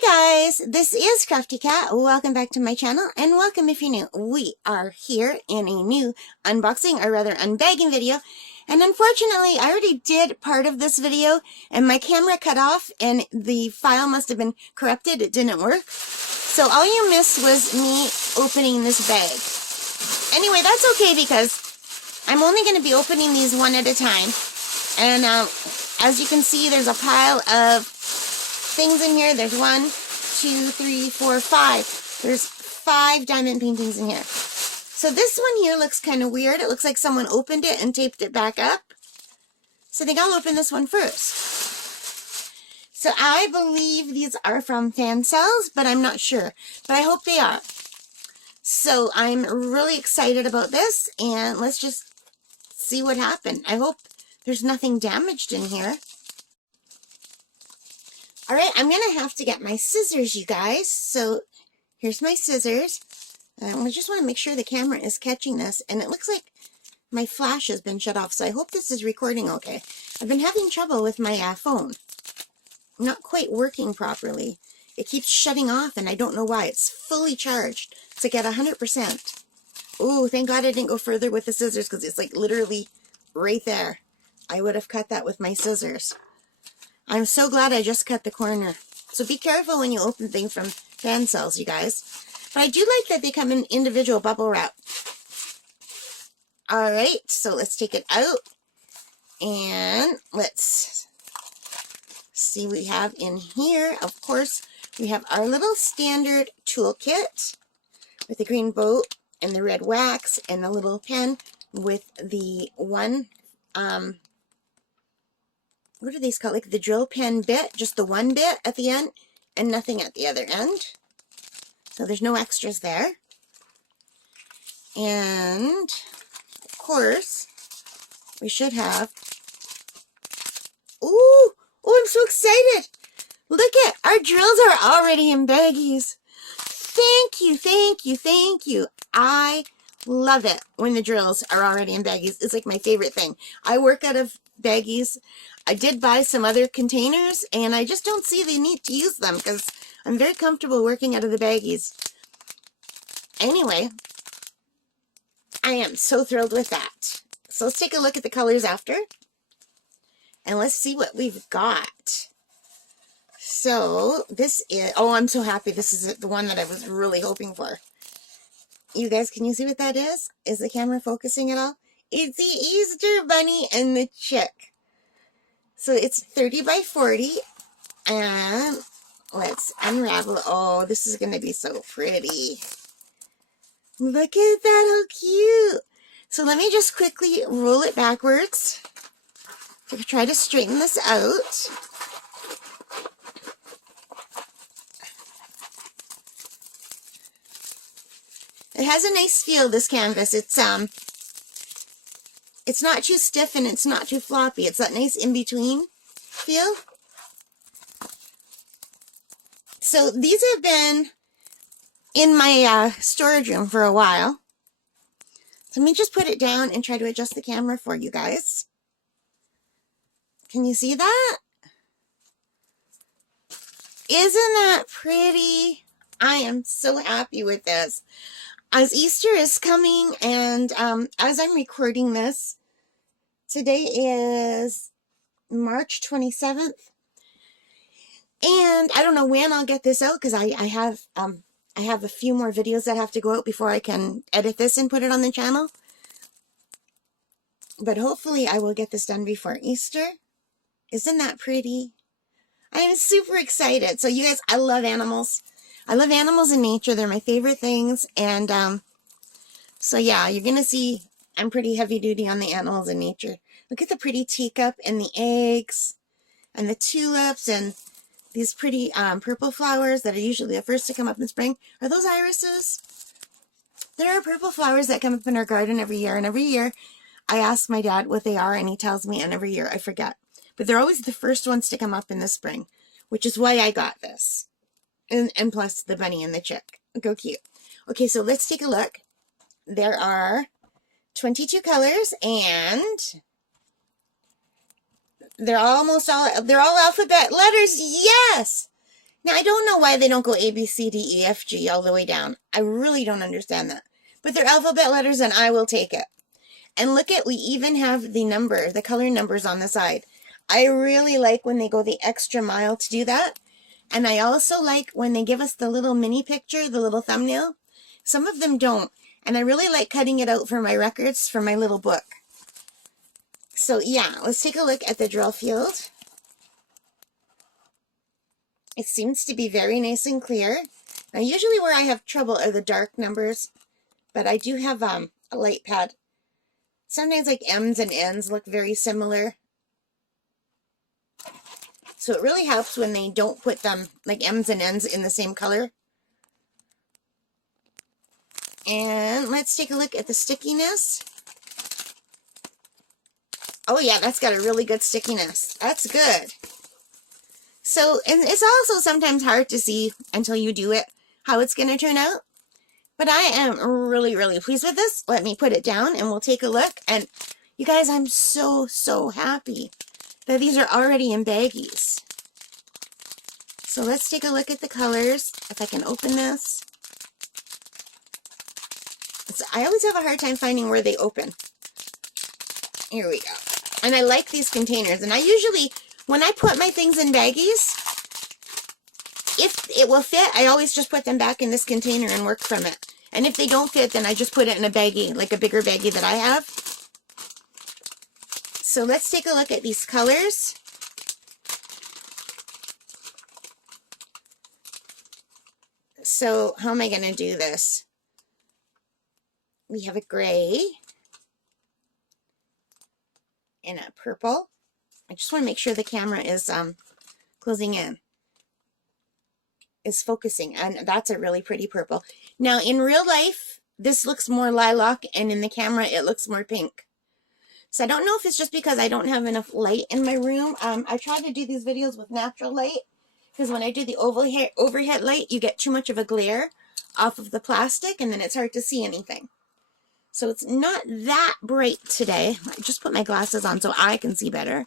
Hi guys, this is Crafty Cat. Welcome back to my channel, and welcome if you're new. We are here in a new unboxing, or rather unbagging video, and unfortunately I already did part of this video and my camera cut off and the file must have been corrupted. It didn't work. So all you missed was me opening this bag. Anyway, that's okay because I'm only going to be opening these one at a time. And as you can see, there's a pile of things in here. There's 1, 2, 3, 4, 5. There's 5 diamond paintings in here. So this one here looks kind of weird. It looks like someone opened it and taped it back up. So I think I'll open this one first. So I believe these are from Fansells, but I'm not sure. But I hope they are. So I'm really excited about this, and let's just see what happened. I hope there's nothing damaged in here. Alright, I'm going to have to get my scissors, you guys. So, here's my scissors. I just want to make sure the camera is catching this. And it looks like my flash has been shut off. So, I hope this is recording okay. I've been having trouble with my phone. Not quite working properly. It keeps shutting off and I don't know why. It's fully charged. It's like at 100%. Oh, thank God I didn't go further with the scissors because it's like literally right there. I would have cut that with my scissors. I'm so glad I just cut the corner. So be careful when you open things from Fansells, you guys. But I do like that they come in individual bubble wrap. Alright, so let's take it out. And let's see what we have in here. Of course, we have our little standard toolkit with the green boat and the red wax and the little pen with the one, what are these called? Like the drill pen bit, just the one bit at the end and nothing at the other end. So there's no extras there. And of course, we should have, ooh, oh, I'm so excited. Look at, our drills are already in baggies. Thank you, thank you, thank you. I love it when the drills are already in baggies. It's like my favorite thing. I work out of baggies. I did buy some other containers, and I just don't see the need to use them because I'm very comfortable working out of the baggies. Anyway, I am so thrilled with that. So let's take a look at the colors after, and let's see what we've got. So this is, oh, I'm so happy. This is the one that I was really hoping for. You guys, can you see what that is? Is the camera focusing at all? It's the Easter Bunny and the chick. So it's 30 by 40, and let's unravel. Oh, this is going to be so pretty. Look at that, how cute. So let me just quickly roll it backwards to try to straighten this out. It has a nice feel, this canvas. It's not too stiff and it's not too floppy. It's that nice in-between feel. So these have been in my storage room for a while. So let me just put it down and try to adjust the camera for you guys. Can you see that? Isn't that pretty? I am so happy with this. As Easter is coming, and as I'm recording this, today is March 27th, and I don't know when I'll get this out because I have a few more videos that have to go out before I can edit this and put it on the channel. But hopefully I will get this done before Easter. Isn't that pretty? I am super excited. So you guys, I love animals. I love animals in nature. They're my favorite things. And so yeah, you're going to see I'm pretty heavy duty on the animals in nature. Look at the pretty teacup and the eggs and the tulips and these pretty purple flowers that are usually the first to come up in spring. Are those irises? There are purple flowers that come up in our garden every year. And every year I ask my dad what they are and he tells me, and every year I forget. But they're always the first ones to come up in the spring, which is why I got this. And plus the bunny and the chick. Go cute. Okay, so let's take a look. There are 22 colors, and they're all alphabet letters. Yes! Now, I don't know why they don't go A, B, C, D, E, F, G all the way down. I really don't understand that. But they're alphabet letters and I will take it. And look at, we even have the color numbers on the side. I really like when they go the extra mile to do that. And I also like when they give us the little mini picture, the little thumbnail. Some of them don't. And I really like cutting it out for my records for my little book. So yeah, let's take a look at the drill field. It seems to be very nice and clear. Now usually where I have trouble are the dark numbers, but I do have a light pad. Sometimes like M's and N's look very similar. So it really helps when they don't put them like M's and N's in the same color. And let's take a look at the stickiness. Oh yeah, that's got a really good stickiness. That's good. So, and it's also sometimes hard to see until you do it, how it's going to turn out. But I am really, really pleased with this. Let me put it down and we'll take a look. And you guys, I'm so, so happy that these are already in baggies. So let's take a look at the colors. If I can open this. I always have a hard time finding where they open. Here we go. And I like these containers. And I usually, when I put my things in baggies, if it will fit, I always just put them back in this container and work from it. And if they don't fit, then I just put it in a baggie, like a bigger baggie that I have. So let's take a look at these colors. So how am I going to do this? We have a gray and a purple. I just want to make sure the camera is closing in. Is focusing, and that's a really pretty purple. Now in real life this looks more lilac and in the camera it looks more pink. So I don't know if it's just because I don't have enough light in my room. I try to do these videos with natural light because when I do the overhead light you get too much of a glare off of the plastic and then it's hard to see anything. So it's not that bright today. I just put my glasses on so I can see better.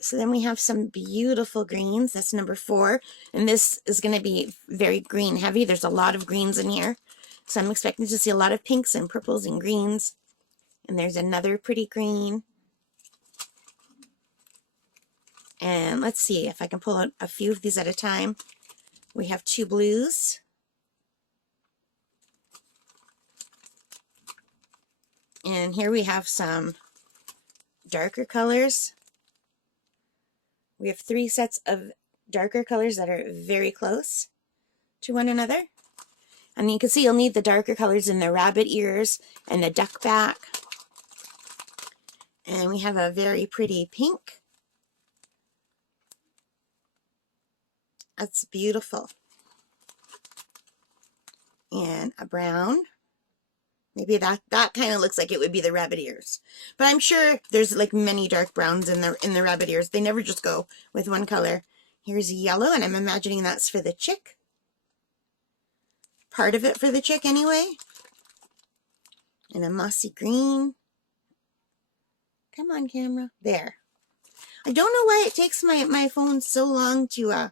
So then we have some beautiful greens. That's number 4. And this is going to be very green heavy. There's a lot of greens in here. So I'm expecting to see a lot of pinks and purples and greens. And there's another pretty green. And let's see if I can pull out a few of these at a time. We have 2 blues. And here we have some darker colors. We have 3 sets of darker colors that are very close to one another. And you can see you'll need the darker colors in the rabbit ears and the duck back. And we have a very pretty pink. That's beautiful. And a brown. Maybe that kind of looks like it would be the rabbit ears. But I'm sure there's like many dark browns in the rabbit ears. They never just go with one color. Here's yellow, and I'm imagining that's for the chick. Part of it for the chick anyway. And a mossy green. Come on, camera. There. I don't know why it takes my phone so long to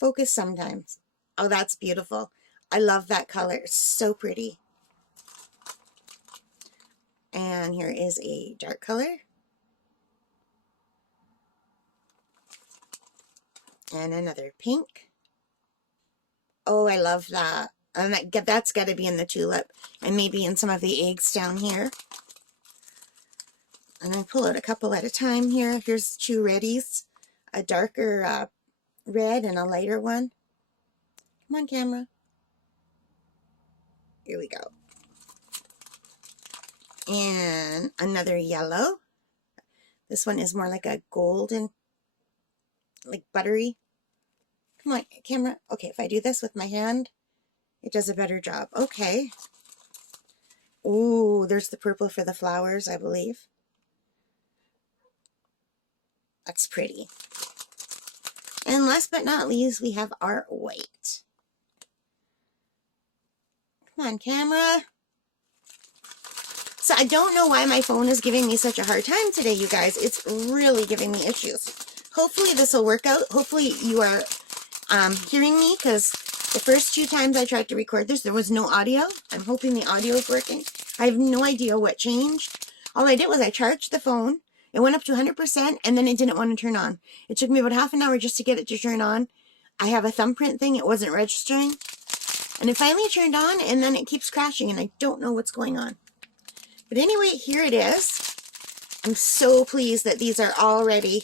focus sometimes. Oh, that's beautiful. I love that color. It's so pretty. And here is a dark color. And another pink. Oh, I love that. And that's got to be in the tulip. And maybe in some of the eggs down here. And I pull out a couple at a time here. Here's 2 reddies. A darker red and a lighter one. Come on, camera. Here we go. And another yellow. This one is more like a golden, like buttery. Come on, camera. Okay, if I do this with my hand, it does a better job. Okay. Ooh, there's the purple for the flowers, I believe. That's pretty. And last but not least, we have our white. Come on, camera. So I don't know why my phone is giving me such a hard time today, you guys. It's really giving me issues. Hopefully this will work out. Hopefully you are hearing me, because the first 2 times I tried to record this, there was no audio. I'm hoping the audio is working. I have no idea what changed. All I did was I charged the phone. It went up to 100%, and then it didn't want to turn on. It took me about half an hour just to get it to turn on. I have a thumbprint thing. It wasn't registering. And it finally turned on, and then it keeps crashing, and I don't know what's going on. But anyway, here it is. I'm so pleased that these are already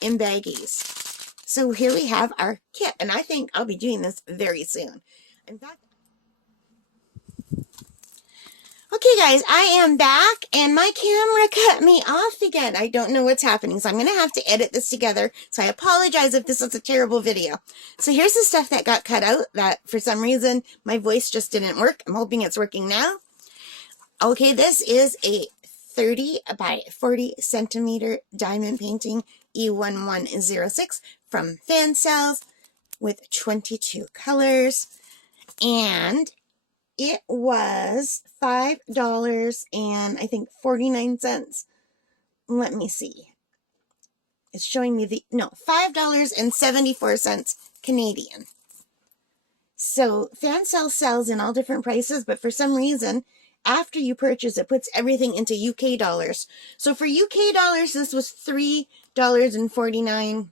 in baggies. So here we have our kit, and I think I'll be doing this very soon. In fact, okay guys, I am back, and my camera cut me off again. I don't know what's happening, so I'm going to have to edit this together, so I apologize if this is a terrible video. So here's the stuff that got cut out, that for some reason my voice just didn't work. I'm hoping it's working now. Okay, this is a 30 by 40 centimeter diamond painting E1106 from Fansells with 22 colors, and it was $5 and I think 49 cents. Let me see. It's showing me $5.74 Canadian. So Fansells sells in all different prices, but for some reason, after you purchase, it puts everything into UK dollars. So for UK dollars, this was $3.49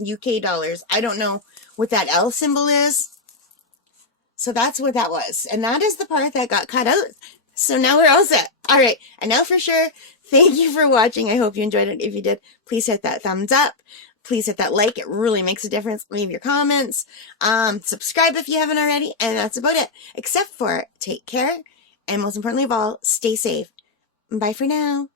UK dollars. I don't know what that L symbol is. So that's what that was. And that is the part that got cut out. So now we're all set. All right. And now for sure, thank you for watching. I hope you enjoyed it. If you did, please hit that thumbs up. Please hit that like. It really makes a difference. Leave your comments. Subscribe if you haven't already. And that's about it. Except for take care. And most importantly of all, stay safe. Bye for now.